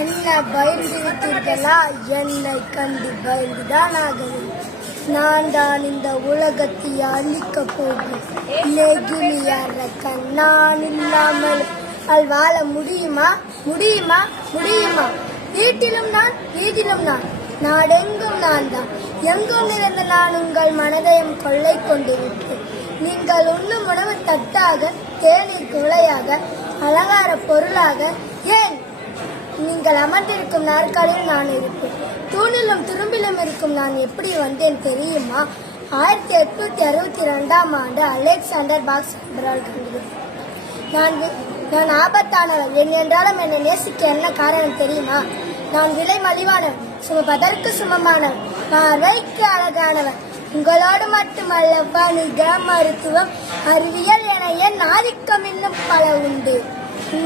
என்ன பயந்து விட்டீர்களா? என்னை கண்டு பயந்துதான் ஆகணும். நான் தான் இந்த உலகத்தை அழிக்க போகும் நெகிழியறக்கன். நான் இல்லாமல் அவள் வாழ முடியுமா? முடியுமா? முடியுமா? வீட்டிலும் நான், வீட்டிலும் நான், நாடெங்கும் நான் தான். எங்கும் நிறைந்த நான் உங்கள் மனதையும் கொள்ளை கொண்டு விட்டேன். நீங்கள் உண்ணும் உணவு தட்டாக, தேநீர் குவளையாக, அலங்கார பொருளாக, ஏன் நீங்கள் அமர்ந்திருக்கும் நாற்காலியில் நான் இருப்பேன். தூணிலும் துரும்பிலும் இருக்கும் நான் எப்படி வந்தேன் தெரியுமா? 1862 ஆண்டு அலெக்சாண்டர் பாக்ஸ் என்றால் நான் ஆபத்தானவன். என்றாலும் என்னை நேசிக்க என்ன காரணம் தெரியுமா? நான் விலை மலிவானவன், சுமப்பதற்கு சுமமானவன், பார்வைக்கு அழகானவன். உங்களோடு மட்டுமல்ல, வணிக, மருத்துவம், அறிவியல் என என் ஆதிக்கம் இன்னும் பல உண்டு.